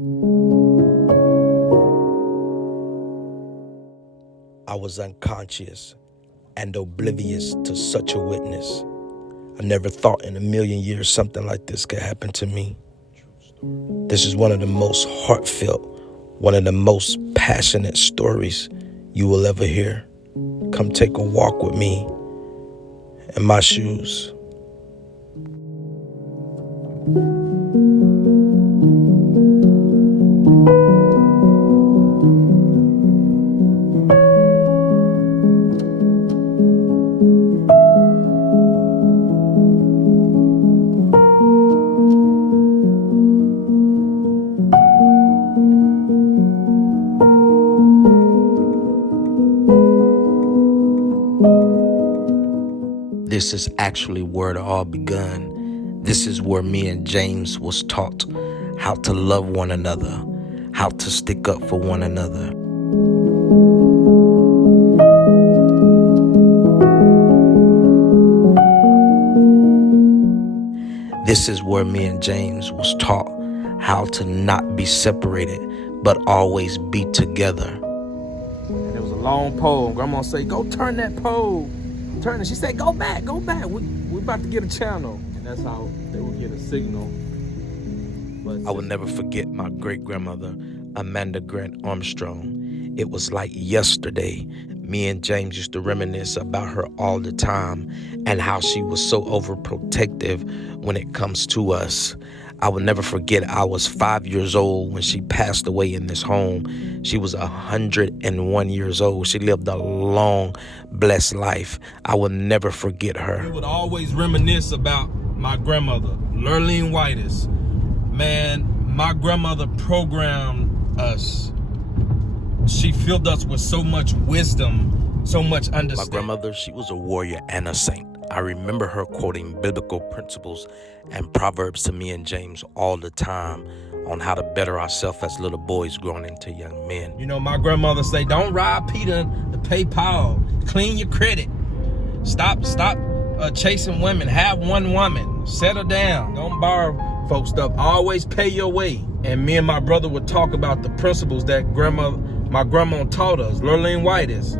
I was unconscious and oblivious to such a witness. I never thought in a million years something like this could happen to me. This is one of the most heartfelt, one of the most passionate stories you will ever hear. Come take a walk with me in my shoes. This is actually where it all begun. This is where me and James was taught how to love one another, how to stick up for one another. This is where me and James was taught how to not be separated, but always be together. And there was a long pole. Grandma say, "Go turn that pole. Turn it." She said, "Go back, go back. We're about to get a channel." And that's how they would get a signal. But I will never forget my great-grandmother, Amanda Grant Armstrong. It was like yesterday. Me and James used to reminisce about her all the time and how she was so overprotective when it comes to us. I will never forget, I was 5 years old when she passed away in this home. She was 101 years old. She lived a long, blessed life. I will never forget her. we would always reminisce about my grandmother, Lurleen Whitus. Man, my grandmother programmed us. She filled us with so much wisdom, so much understanding. My grandmother, she was a warrior and a saint. I remember her quoting biblical principles and proverbs to me and James all the time on how to better ourselves as little boys growing into young men. You know, my grandmother say, "Don't rob Peter to pay Paul. Clean your credit. Stop chasing women. Have one woman. Settle down. Don't borrow folks stuff. Always pay your way." And me and my brother would talk about the principles that my grandma taught us. Lurleen Whitus.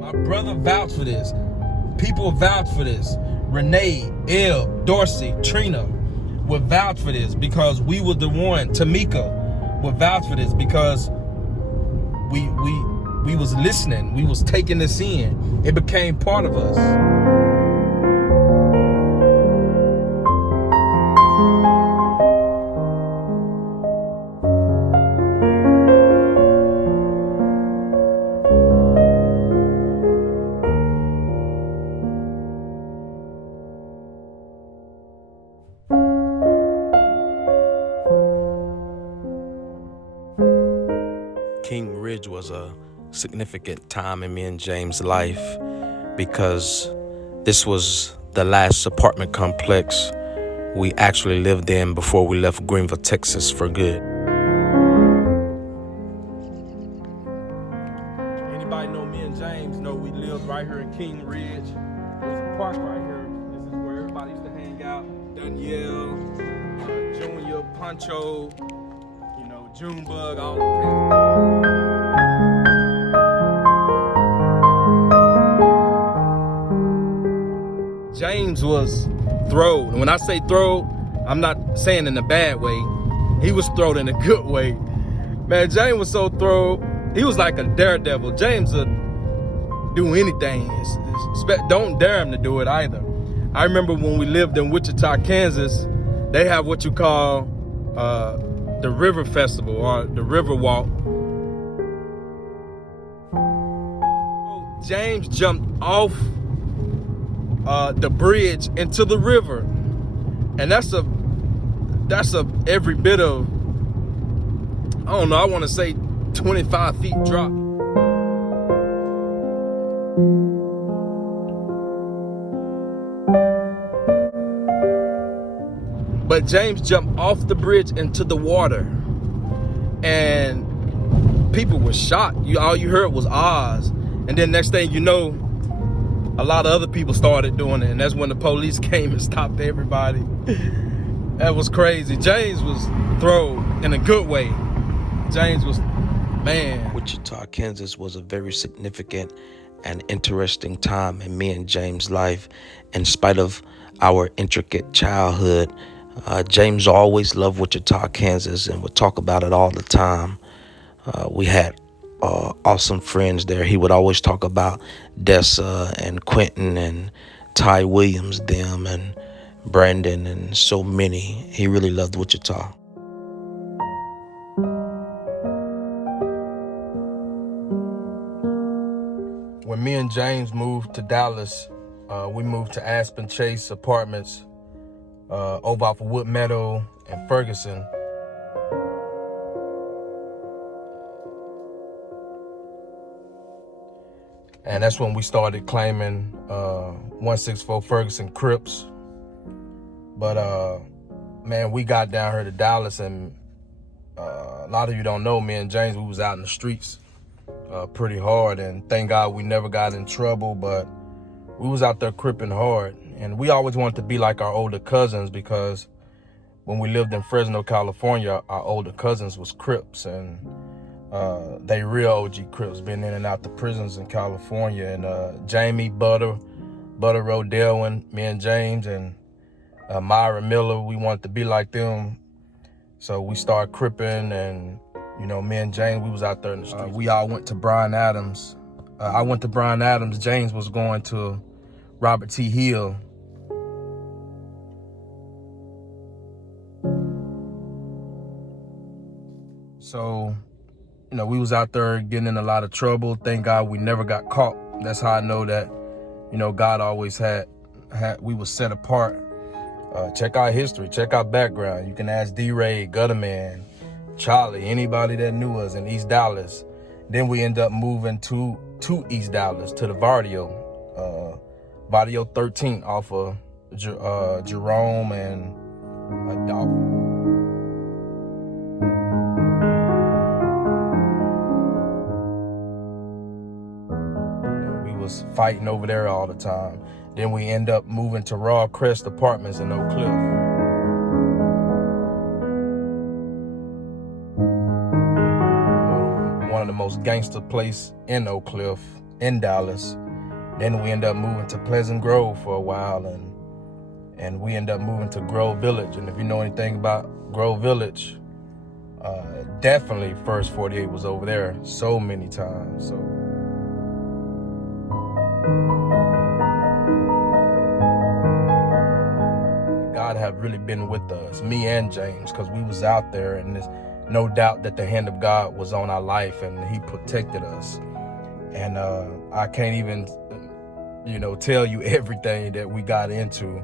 My brother vouched for this. People vouch for this. Renee, Elle, Dorsey, Trina would vouch for this because we were the one. Tamika would vouch for this because we was listening. We was taking this in. It became part of us. King Ridge was a significant time in me and James' life because this was the last apartment complex we actually lived in before we left Greenville, Texas for good. Anybody know me and James know we lived right here in King Ridge. There's a park right here. This is where everybody used to hang out. Danielle, Junior, Pancho, Junebug, all the kids. James was throwed. And when I say throwed, I'm not saying in a bad way. He was throwed in a good way. Man, James was so throwed. He was like a daredevil. James would do anything. Don't dare him to do it either. I remember when we lived in Wichita, Kansas, they have what you call the River Festival or the River Walk. James jumped off the bridge into the river, and that's a every bit of, I don't know, I want to say 25 feet drop. But James jumped off the bridge into the water, and people were shocked. All you heard was ahs. And then next thing you know, a lot of other people started doing it, and that's when the police came and stopped everybody. That was crazy. James was thrown in a good way. James was, man. Wichita, Kansas was a very significant and interesting time in me and James' life. In spite of our intricate childhood, James always loved Wichita, Kansas, and would talk about it all the time. We had awesome friends there. He would always talk about Dessa and Quentin and Ty Williams, them, and Brandon, and so many. He really loved Wichita. When me and James moved to Dallas, we moved to Aspen Chase Apartments over off of Wood Meadow and Ferguson. And that's when we started claiming 164 Ferguson Crips. But man, we got down here to Dallas, and a lot of you don't know, me and James, we was out in the streets pretty hard, and thank God we never got in trouble, but we was out there cripping hard. And we always wanted to be like our older cousins, because when we lived in Fresno, California, our older cousins was Crips, and they real OG Crips, been in and out the prisons in California. And Jamie, Butter Rodell, and me and James, and Myra Miller, we wanted to be like them. So we started cripping, and you know, me and James, we was out there in the street. We all went to Bryan Adams. I went to Bryan Adams. James was going to Robert T. Hill. So, you know, we was out there getting in a lot of trouble. Thank God we never got caught. That's how I know that, you know, God always had we was set apart. Check our history, check our background. You can ask D-Ray, Gutterman, Charlie, anybody that knew us in East Dallas. Then we end up moving to East Dallas, to the Vardio 13 off of Jerome and Dolphin. We was fighting over there all the time. Then we end up moving to Raw Crest Apartments in Oak Cliff. One of the most gangster place in Oak Cliff, in Dallas. Then we end up moving to Pleasant Grove for a while, and we end up moving to Grove Village. And if you know anything about Grove Village, definitely First 48 was over there so many times. So God have really been with us, me and James, because we was out there, and there's no doubt that the hand of God was on our life, and he protected us. And I can't even, you know, tell you everything that we got into.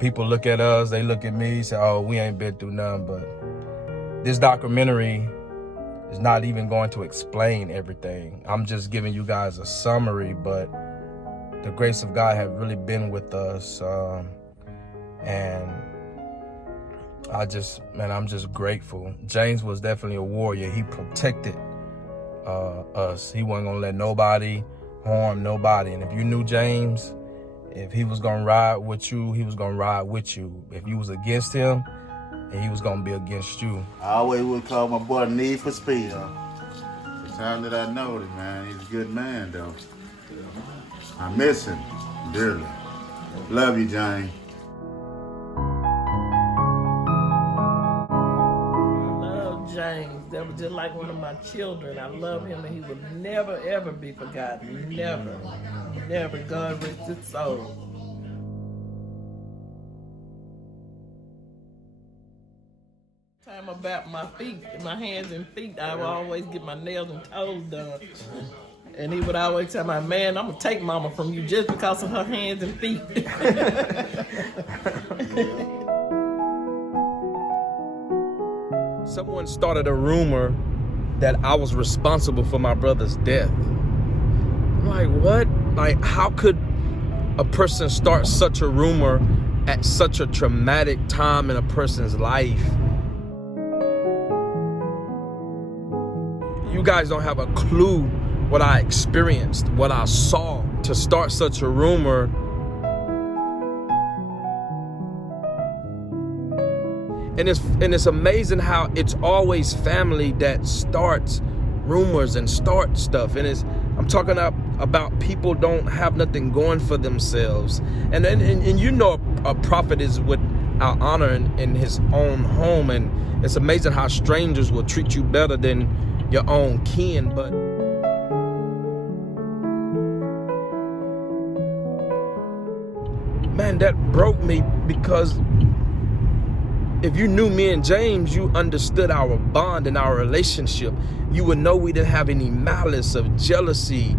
People look at us, they look at me, say, oh, we ain't been through nothing. But this documentary is not even going to explain everything. I'm just giving you guys a summary, but the grace of God have really been with us. And I'm just grateful. James was definitely a warrior. He protected us. He wasn't gonna let nobody harm nobody. And if you knew James, if he was gonna ride with you, he was gonna ride with you. If you was against him, and he was gonna be against you. I always would call my boy Need for Speed. The time that I know him, man, he's a good man, though. I miss him dearly. Love you, Johnny. James, that was just like one of my children. I love him, and he will never ever be forgotten. Never. God rest his soul. Time about my feet, my hands and feet, I would always get my nails and toes done. And he would always tell my man, I'm gonna take mama from you just because of her hands and feet. Someone started a rumor that I was responsible for my brother's death. I'm like, what? Like, how could a person start such a rumor at such a traumatic time in a person's life? You guys don't have a clue what I experienced, what I saw to start such a rumor. And it's amazing how it's always family that starts rumors and starts stuff. And I'm talking about people don't have nothing going for themselves. And you know a prophet is without honor in his own home. And it's amazing how strangers will treat you better than your own kin. But man, that broke me, because if you knew me and James, you understood our bond and our relationship. You would know we didn't have any malice of jealousy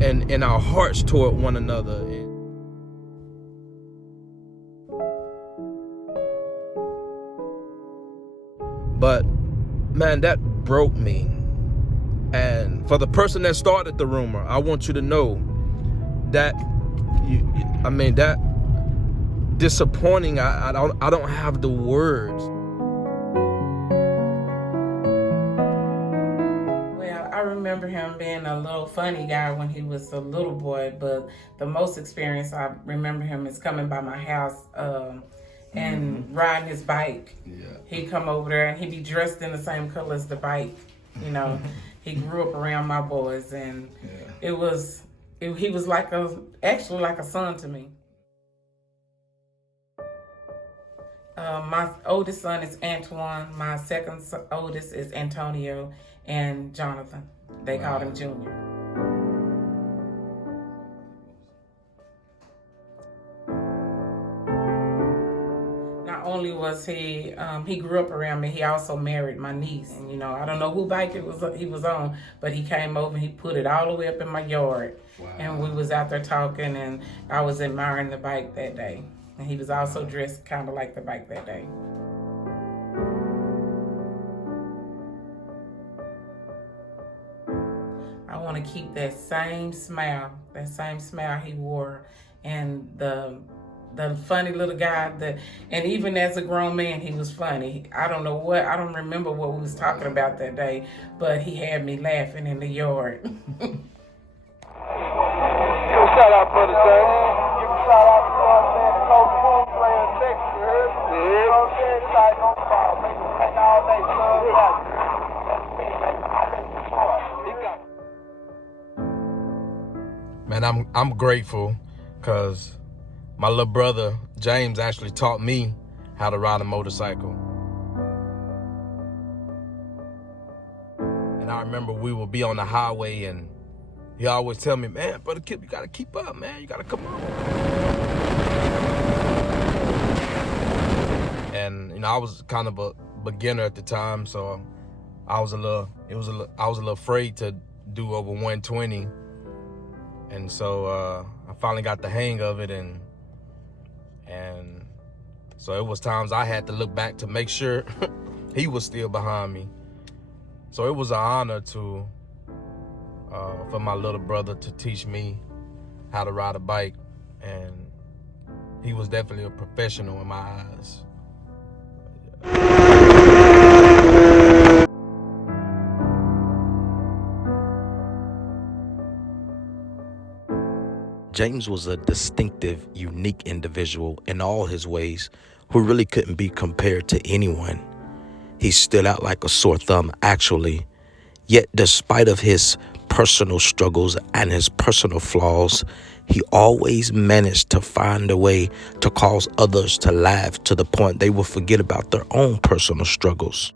in our hearts toward one another. But man, that broke me. And for the person that started the rumor, I want you to know that that disappointing. I don't have the words. Well, I remember him being a little funny guy when he was a little boy, but the most experience I remember him is coming by my house and riding his bike. Yeah. He'd come over there and he'd be dressed in the same color as the bike. You know, he grew up around my boys, and he was actually like a son to me. My oldest son is Antoine. My second oldest is Antonio, and Jonathan. They called him Junior. Not only was he grew up around me, he also married my niece. And, you know, I don't know who bike he was on, but he came over and he put it all the way up in my yard. Wow. And we was out there talking, and I was admiring the bike that day. And he was also dressed kind of like the bike that day. I want to keep that same smile he wore, and the funny little guy and even as a grown man, he was funny. I don't remember what we was talking about that day, but he had me laughing in the yard. Shout out, brother James. Give a shout out to Coach Boone playing Texas, you heard me? You know what I'm saying? It's like no problem. Make all day, son. Man, I'm grateful, because my little brother James actually taught me how to ride a motorcycle. And I remember we would be on the highway, and he always tell me, man, brother Kip, you gotta keep up, man. You gotta come on. And you know, I was kind of a beginner at the time, so I was a little afraid to do over 120. And so I finally got the hang of it, and so it was times I had to look back to make sure he was still behind me. So it was an honor for my little brother to teach me how to ride a bike, and he was definitely a professional in my eyes. James was a distinctive, unique individual in all his ways who really couldn't be compared to anyone. He stood out like a sore thumb, actually. Yet despite of his personal struggles and his personal flaws, he always managed to find a way to cause others to laugh to the point they will forget about their own personal struggles.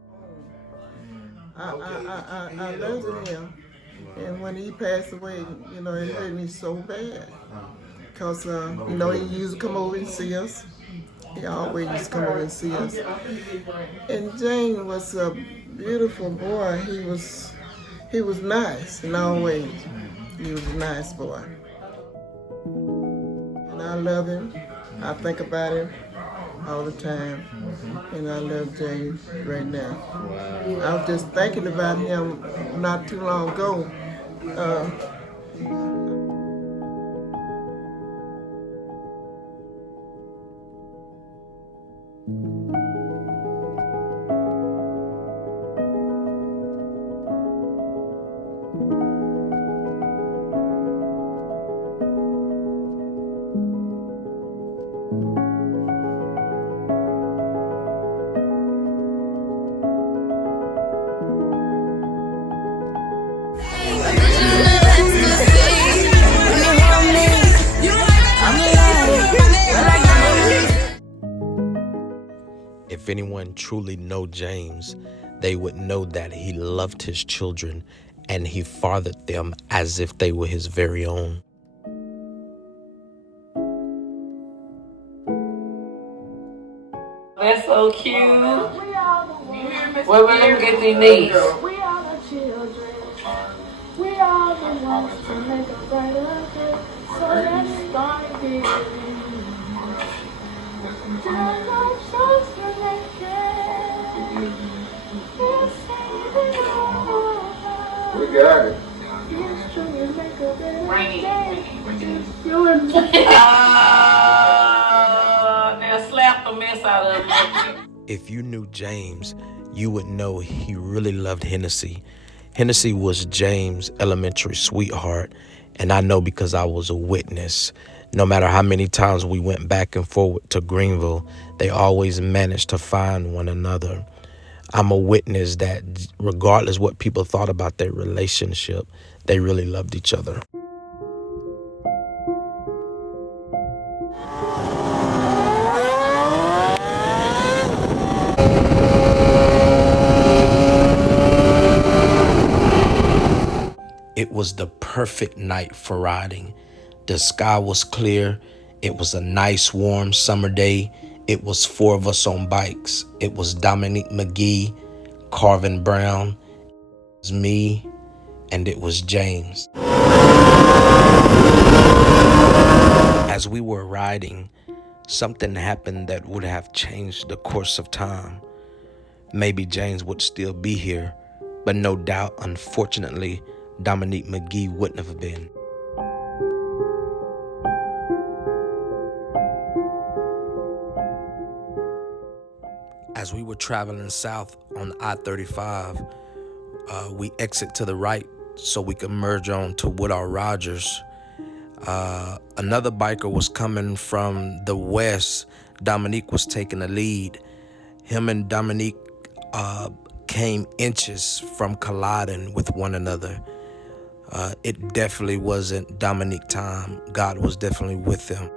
I loved him. And when he passed away, you know, it hurt me so bad. Because, you know, he used to come over and see us. He always used to come over and see us. And James was a beautiful boy. He was nice in all ways. He was a nice boy. And I love him. I think about him all the time. And I love James right now. Wow. I was just thinking about him not too long ago. If anyone truly know James, they would know that he loved his children and he fathered them as if they were his very own. That's so cute. Well, let me get these knees. We are the children. We are the ones to make a brighter day. So let's start giving. Turn our souls to make it. We'll save it all. We got it. It's true, you make a better Bring day. You and me. They'll slap the mess out of me. If you knew James, you would know he really loved Hennessy. Hennessy was James' elementary sweetheart, and I know because I was a witness. No matter how many times we went back and forward to Greenville, they always managed to find one another. I'm a witness that regardless what people thought about their relationship, they really loved each other. It was the perfect night for riding. The sky was clear. It was a nice warm summer day. It was 4 of us on bikes. It was Dominique McGee, Carvin Brown, it was me, and it was James. As we were riding, something happened that would have changed the course of time. Maybe James would still be here, but no doubt, unfortunately, Dominique McGee wouldn't have been. As we were traveling south on I-35, we exit to the right so we could merge on to Woodall Rogers. Another biker was coming from the west. Dominique was taking the lead. Him and Dominique came inches from colliding with one another. It definitely wasn't Dominique time. God was definitely with them.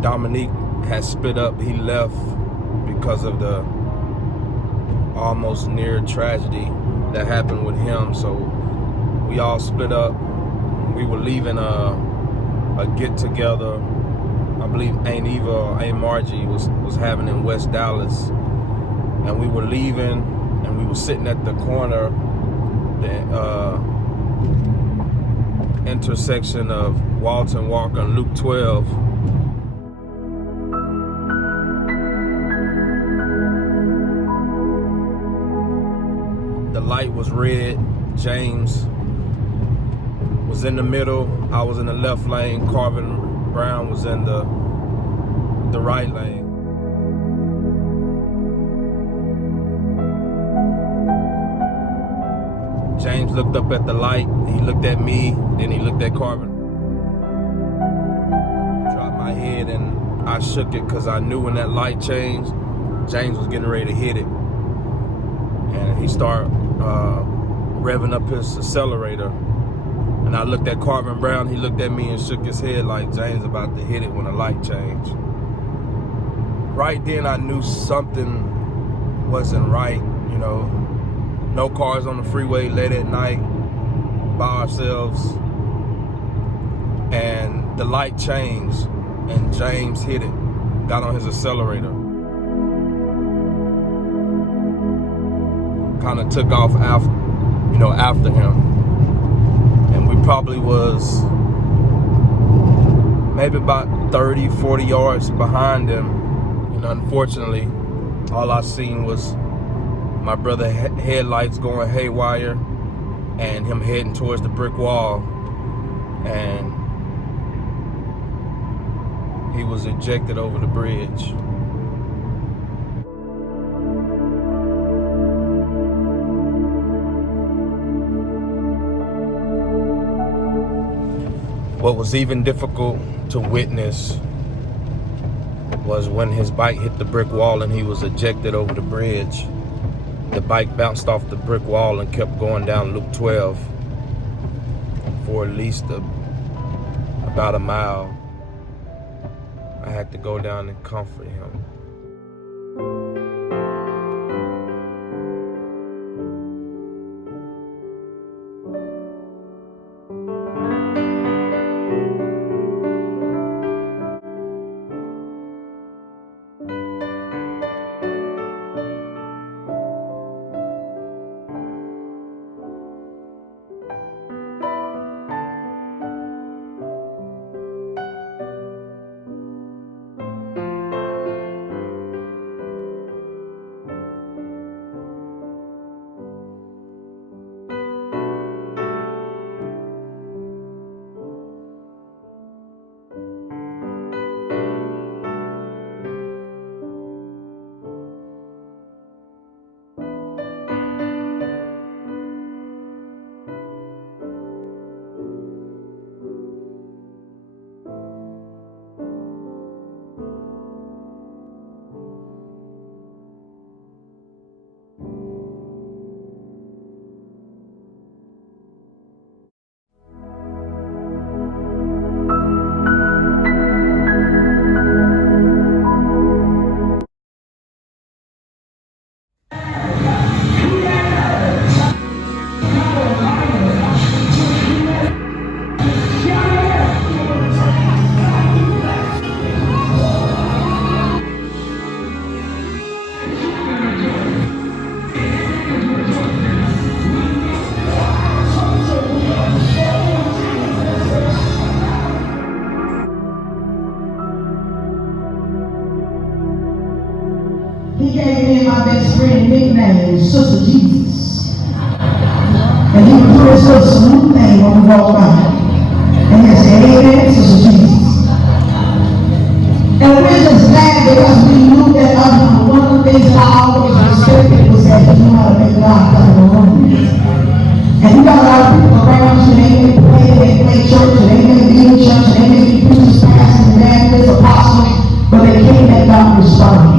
Dominique had split up. He left because of the almost near tragedy that happened with him. So we all split up. We were leaving a get together. I believe Aunt Eva or Aunt Margie was having in West Dallas, and we were leaving, and we were sitting at the corner, the intersection of Walton Walker and Luke 12. The light was red. James was in the middle. I was in the left lane. Carvin Brown was in the right lane. James looked up at the light. He looked at me. Then he looked at Carvin. Dropped my head and I shook it because I knew when that light changed, James was getting ready to hit it. And he started revving up his accelerator. And I looked at Carvin Brown, he looked at me and shook his head like James about to hit it when the light changed. Right then I knew something wasn't right, you know. No cars on the freeway late at night, by ourselves. And the light changed and James hit it, got on his accelerator. Kind of took off after him. And we probably was maybe about 30, 40 yards behind him. And unfortunately, all I seen was my brother headlights going haywire and him heading towards the brick wall. And he was ejected over the bridge. What was even difficult to witness was when his bike hit the brick wall and he was ejected over the bridge. The bike bounced off the brick wall and kept going down Loop 12 for at least about a mile. I had to go down and comfort him. He gave me and my best friend nickname, Sister Jesus. And he would put his little smooth name when we walk by. And he'd say, amen, Sister Jesus. And we're just glad because we knew that one of the things that I always respected was that he knew how to make God come in the room. And you got a lot of people around you, they may play, they play church, and they may be in church, and they may be preachers, pastors, evangelists, apostles, but they can't make God respond.